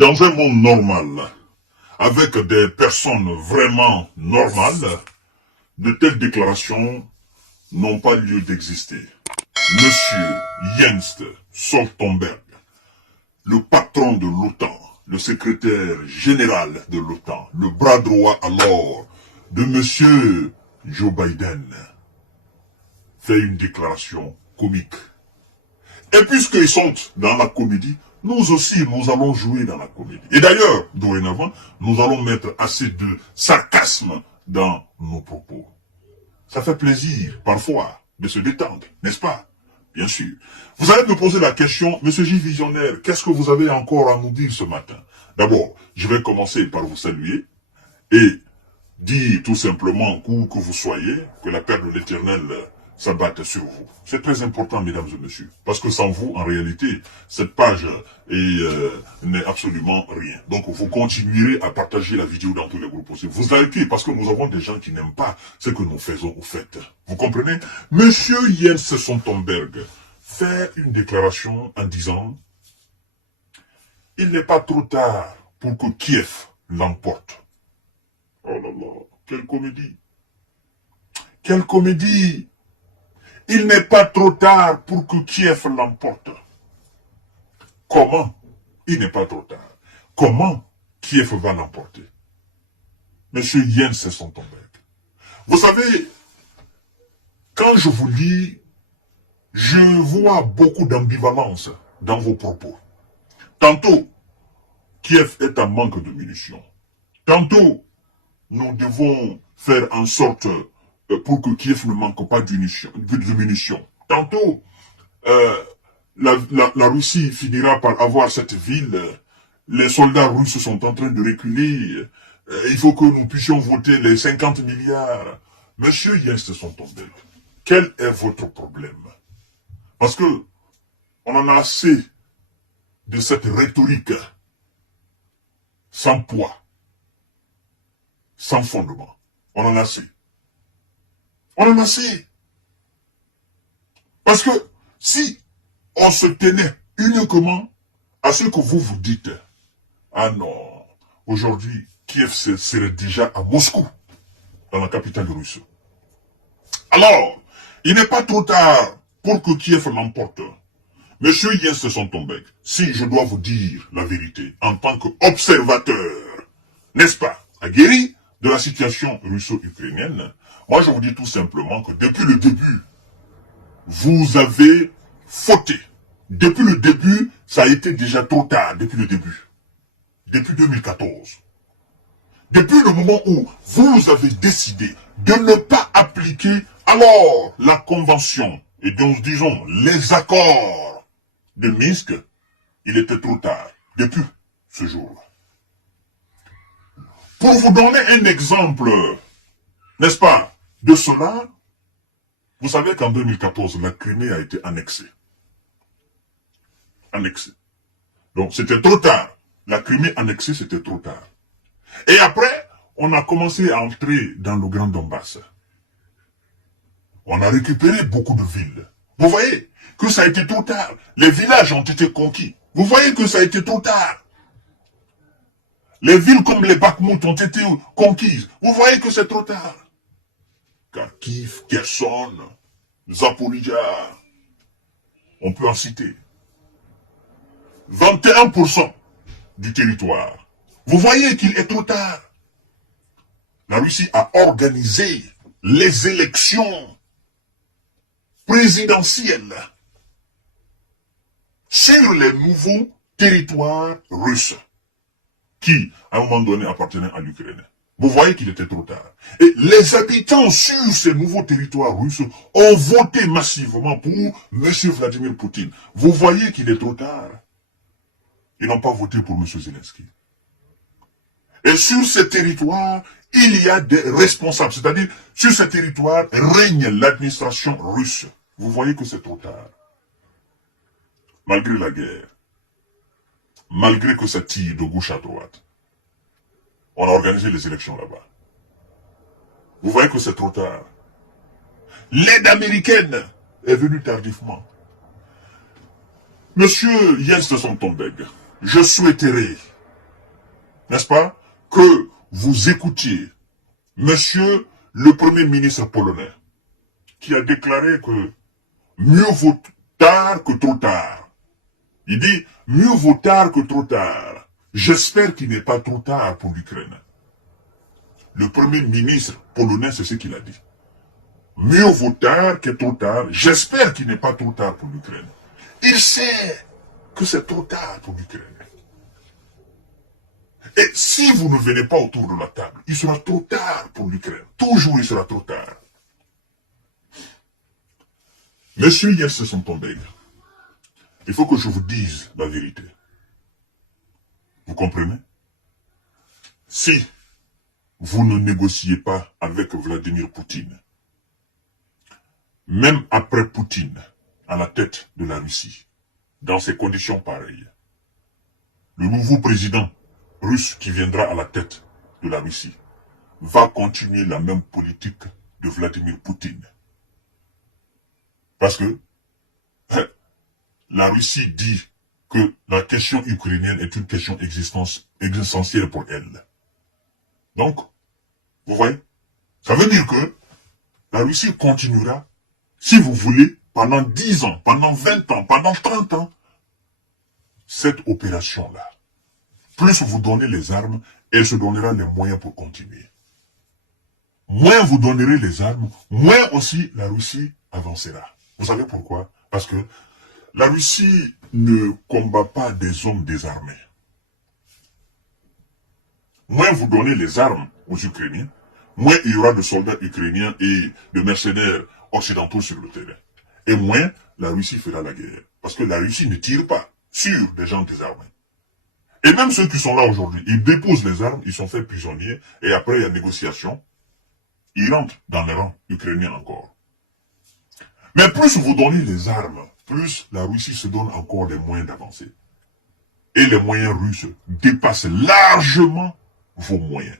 Dans un monde normal, avec des personnes vraiment normales, de telles déclarations n'ont pas lieu d'exister. Monsieur Jens Stoltenberg, le patron de l'OTAN, le secrétaire général de l'OTAN, le bras droit alors de monsieur Joe Biden, fait une déclaration comique. Et puisqu'ils sont dans la comédie, nous aussi, nous allons jouer dans la comédie. Et d'ailleurs, dorénavant, nous allons mettre assez de sarcasme dans nos propos. Ça fait plaisir, parfois, de se détendre, n'est-ce pas? Bien sûr. Vous allez me poser la question, Monsieur J. Visionnaire, qu'est-ce que vous avez encore à nous dire ce matin? D'abord, je vais commencer par vous saluer et dire tout simplement, où que vous soyez, que la paix de l'Éternel s'abatte sur vous. C'est très important, mesdames et messieurs, parce que sans vous, en réalité, cette page n'est absolument rien. Donc, vous continuerez à partager la vidéo dans tous les groupes possibles. Vous likez, parce que nous avons des gens qui n'aiment pas ce que nous faisons au fait. Vous comprenez? Monsieur Jens Stoltenberg fait une déclaration en disant « Il n'est pas trop tard pour que Kiev l'emporte. » Oh là là, quelle comédie! Quelle comédie! Il n'est pas trop tard pour que Kiev l'emporte. Comment? Il n'est pas trop tard. Comment Kiev va l'emporter? Monsieur Jens Stoltenberg. Vous savez, quand je vous lis, je vois beaucoup d'ambivalence dans vos propos. Tantôt, Kiev est en manque de munitions. Tantôt, nous devons faire en sorte pour que Kiev ne manque pas de munitions. Tantôt, la Russie finira par avoir cette ville. Les soldats russes sont en train de reculer. Il faut que nous puissions voter les 50 milliards. Monsieur Jens Stoltenberg, quel est votre problème? Parce que on en a assez de cette rhétorique sans poids, sans fondement. On en a assez. On en a assez. Parce que si on se tenait uniquement à ce que vous dites, ah non, aujourd'hui, Kiev serait déjà à Moscou, dans la capitale russe. Alors, il n'est pas trop tard pour que Kiev l'emporte. Monsieur Jens Stoltenberg, si je dois vous dire la vérité, en tant qu'observateur, n'est-ce pas, aguerri de la situation russo-ukrainienne, moi je vous dis tout simplement que depuis le début, vous avez fauté. Depuis le début, ça a été déjà trop tard, depuis le début. Depuis 2014. Depuis le moment où vous avez décidé de ne pas appliquer alors la convention, et donc disons les accords de Minsk, il était trop tard, depuis ce jour-là. Pour vous donner un exemple, n'est-ce pas, de cela, vous savez qu'en 2014, la Crimée a été annexée. Annexée. Donc c'était trop tard. La Crimée annexée, c'était trop tard. Et après, on a commencé à entrer dans le Grand Donbass. On a récupéré beaucoup de villes. Vous voyez que ça a été trop tard. Les villages ont été conquis. Vous voyez que ça a été trop tard. Les villes comme les Bakhmut ont été conquises. Vous voyez que c'est trop tard. Kharkiv, Kherson, Zaporizhzhia, on peut en citer. 21% du territoire. Vous voyez qu'il est trop tard. La Russie a organisé les élections présidentielles sur les nouveaux territoires russes qui, à un moment donné, appartenaient à l'Ukraine. Vous voyez qu'il était trop tard. Et les habitants sur ces nouveaux territoires russes ont voté massivement pour M. Vladimir Poutine. Vous voyez qu'il est trop tard. Ils n'ont pas voté pour M. Zelensky. Et sur ces territoires, il y a des responsables. C'est-à-dire, sur ces territoires, règne l'administration russe. Vous voyez que c'est trop tard. Malgré la guerre, malgré que ça tire de gauche à droite, on a organisé les élections là-bas. Vous voyez que c'est trop tard. L'aide américaine est venue tardivement. Monsieur Jens Stoltenberg, je souhaiterais n'est-ce pas, que vous écoutiez Monsieur le Premier ministre polonais, qui a déclaré que mieux vaut tard que trop tard. Il dit, mieux vaut tard que trop tard. J'espère qu'il n'est pas trop tard pour l'Ukraine. Le Premier ministre polonais, c'est ce qu'il a dit. Mieux vaut tard que trop tard. J'espère qu'il n'est pas trop tard pour l'Ukraine. Il sait que c'est trop tard pour l'Ukraine. Et si vous ne venez pas autour de la table, il sera trop tard pour l'Ukraine. Toujours, il sera trop tard. Monsieur Jens Stoltenberg, il faut que je vous dise la vérité. Vous comprenez? Si vous ne négociez pas avec Vladimir Poutine, même après Poutine à la tête de la Russie, dans ces conditions pareilles, le nouveau président russe qui viendra à la tête de la Russie va continuer la même politique de Vladimir Poutine. Parce que la Russie dit que la question ukrainienne est une question existentielle pour elle. Donc, vous voyez, ça veut dire que la Russie continuera, si vous voulez, pendant 10 ans, pendant 20 ans, pendant 30 ans, cette opération-là. Plus vous donnez les armes, elle se donnera les moyens pour continuer. Moins vous donnerez les armes, moins aussi la Russie avancera. Vous savez pourquoi? Parce que la Russie ne combat pas des hommes désarmés. Moins vous donnez les armes aux Ukrainiens, moins il y aura de soldats ukrainiens et de mercenaires occidentaux sur le terrain. Et moins la Russie fera la guerre. Parce que la Russie ne tire pas sur des gens désarmés. Et même ceux qui sont là aujourd'hui, ils déposent les armes, ils sont faits prisonniers, et après il y a négociation, ils rentrent dans les rangs ukrainiens encore. Mais plus vous donnez les armes, plus la Russie se donne encore les moyens d'avancer. Et les moyens russes dépassent largement vos moyens.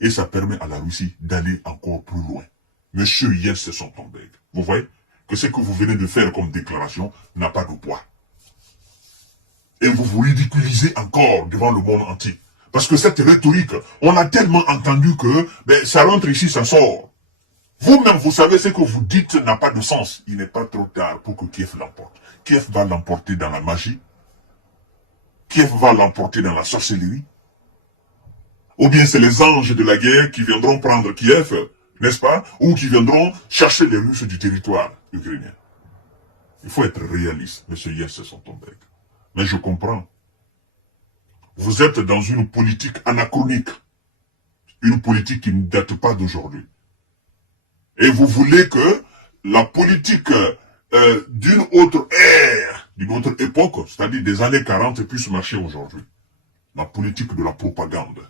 Et ça permet à la Russie d'aller encore plus loin. Monsieur Jens Stoltenberg, vous voyez que ce que vous venez de faire comme déclaration n'a pas de poids. Et vous vous ridiculisez encore devant le monde entier. Parce que cette rhétorique, on l'a tellement entendu que ça rentre ici, ça sort. Vous-même, vous savez ce que vous dites n'a pas de sens. Il n'est pas trop tard pour que Kiev l'emporte. Kiev va l'emporter dans la magie. Kiev va l'emporter dans la sorcellerie. Ou bien c'est les anges de la guerre qui viendront prendre Kiev, n'est-ce pas? Ou qui viendront chercher les Russes du territoire ukrainien. Il faut être réaliste, monsieur Jens Stoltenberg. Mais je comprends. Vous êtes dans une politique anachronique. Une politique qui ne date pas d'aujourd'hui. Et vous voulez que la politique d'une autre ère, d'une autre époque, c'est-à-dire des années 40, puisse marcher aujourd'hui. La politique de la propagande.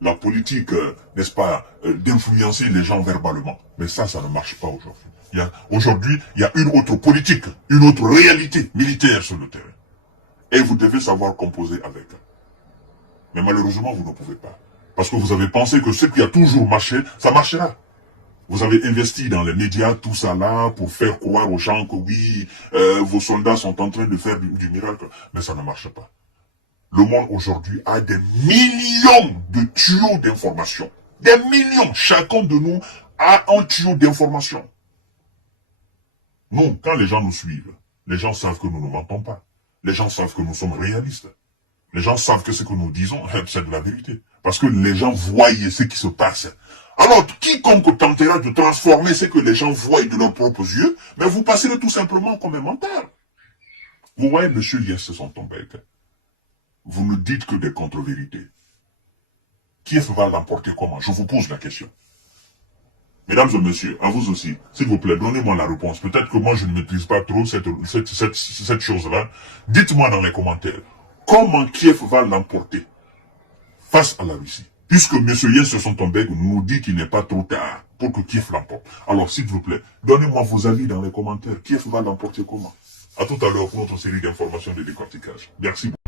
La politique, n'est-ce pas, d'influencer les gens verbalement. Mais ça ne marche pas aujourd'hui. Aujourd'hui, il y a une autre politique, une autre réalité militaire sur le terrain. Et vous devez savoir composer avec. Mais malheureusement, vous ne pouvez pas. Parce que vous avez pensé que ce qui a toujours marché, ça marchera. Vous avez investi dans les médias, tout ça là, pour faire croire aux gens que oui, vos soldats sont en train de faire du miracle. Mais ça ne marche pas. Le monde aujourd'hui a des millions de tuyaux d'informations. Des millions. Chacun de nous a un tuyau d'information. Nous, quand les gens nous suivent, les gens savent que nous ne mentons pas. Les gens savent que nous sommes réalistes. Les gens savent que ce que nous disons, c'est de la vérité. Parce que les gens voient ce qui se passe. Alors, quiconque tentera de transformer ce que les gens voient de leurs propres yeux, mais vous passerez tout simplement comme un menteur. Vous voyez, monsieur Jens Stoltenberg, vous ne dites que des contre-vérités. Kiev va l'emporter comment? Je vous pose la question. Mesdames et messieurs, à vous aussi, s'il vous plaît, donnez-moi la réponse. Peut-être que moi, je ne maîtrise pas trop cette chose-là. Dites-moi dans les commentaires, comment Kiev va l'emporter face à la Russie? Puisque M. Jens Stoltenberg nous dit qu'il n'est pas trop tard pour que Kiev l'emporte. Alors, s'il vous plaît, donnez-moi vos avis dans les commentaires. Kiev va l'emporter comment? À tout à l'heure pour notre série d'informations de décortiquage. Merci beaucoup.